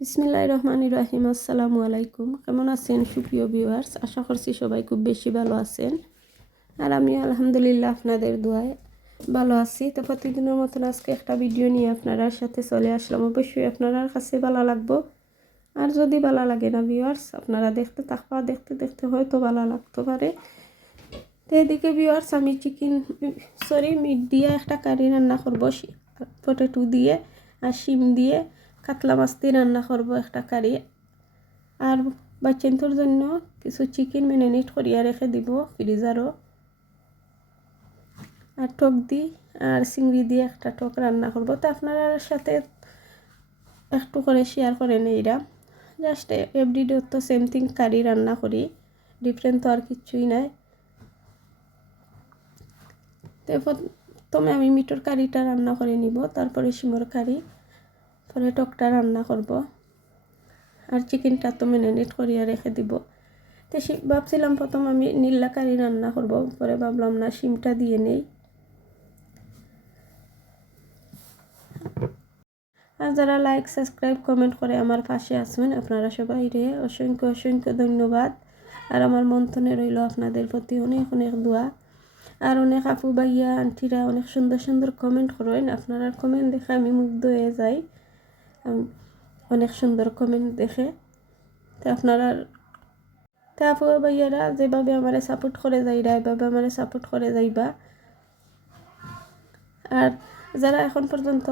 বিসমিল্লাহির রহমানির রহিম। আসসালামু আলাইকুম। কেমন আছেন সুপ্রিয় ভিউয়ার্স? আশা করছি সবাই খুব বেশি ভালো আছেন, আর আমি আলহামদুলিল্লাহ আপনাদের দোয়ায় ভালো আছি। তো প্রতিদিনের মতন আজকে একটা ভিডিও নিয়ে আপনারা সাথে চলে আসলাম। অবশ্যই আপনার কাছে ভালো লাগবো, আর যদি ভালো লাগে না ভিউয়ার্স, আপনারা দেখতে থাকবা, দেখতে দেখতে হয়তো ভালো লাগতে পারে। তো এদিকে ভিউয়ার্স আমি মিট দিয়ে একটা কারি রান্না করবো, পটেটো দিয়ে আর শিম দিয়ে কাতলা মাছ দিয়ে রান্না করবো একটা কারি। আর বাচ্চাদের জন্য কিছু চিকেন ম্যারিনেট করিয়া রেখে দিব ফ্রিজারও। আর টক দি আর চিংড়ি দিয়ে একটা টক রান্না করবো। তো আপনার সাথে একটু করে শেয়ার করে নেই, এরা জাস্ট এভরিডে তো সেম থিং কারি রান্না করি, ডিফারেন্ট তো আর কিছুই নাই। তো প্রথমে আমি মিটর কারিটা রান্না করে নিব, তারপরে শিমর কারি, পরে টকটা রান্না করব, আর চিকেনটা তো ম্যারিনেট করিয়া রেখে দিব। তো ভাবছিলাম প্রথম আমি নীলা কারি রান্না করব, পরে ভাবলাম না, শিমটা দিয়ে নেই। আর যারা লাইক সাবস্ক্রাইব কমেন্ট করে আমার পাশে আছেন, আপনারা সবাই রে অসংখ্য অসংখ্য ধন্যবাদ। আর আমার মন্থনে রইল আপনাদের প্রতি অনেক অনেক দোয়া। আর অনেক আপু ভাইয়া আন্টিরা অনেক সুন্দর সুন্দর কমেন্ট করেন, আপনারা কমেন্ট দেখে আমি মুগ্ধ হয়ে যাই, অনেক সুন্দর কমেন্ট দেখে। তো আপনারা আপু ভাইয়ারা যেভাবে আমার সাপোর্ট করে যাইরা, এভাবে আমার সাপোর্ট করে যাইবা। আর যারা এখন পর্যন্ত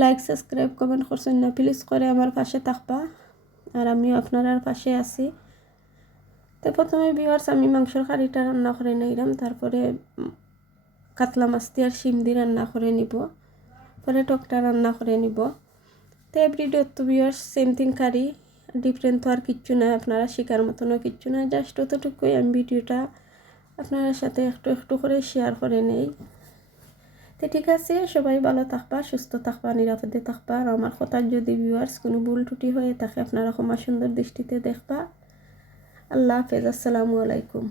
লাইক সাবস্ক্রাইব কমেন্ট করছেন না, প্লিজ করে আমার পাশে থাকবা, আর আমিও আপনার পাশে আছি। তো প্রথমে ভিউয়ার্স আমি মাংসর কারিটা রান্না করে নিলাম, তারপরে কাতলা মাছ দিয়ে আর শিম দিয়ে রান্না করে নিব, পরে টকটা রান্না করে নিব। তো এভরিডে তো ভিউয়ার্স সেম থিং কারি, ডিফারেন্ট তো আর কিচ্ছু না, আপনারা শেখার মতনও কিচ্ছু না, জাস্ট অতটুকুই আমি ভিডিওটা আপনার সাথে একটু একটু করে শেয়ার করে নেই। তো ঠিক আছে, সবাই ভালো থাকবা, সুস্থ থাকবা, নিরাপদে থাকবা। আর আমার কথার যদি ভিউয়ার্স কোনো ভুল ত্রুটি হয়ে থাকে, আপনারা ক্ষমা সুন্দর দৃষ্টিতে দেখবা। আল্লাহ হাফেজ, আসসালামু আলাইকুম।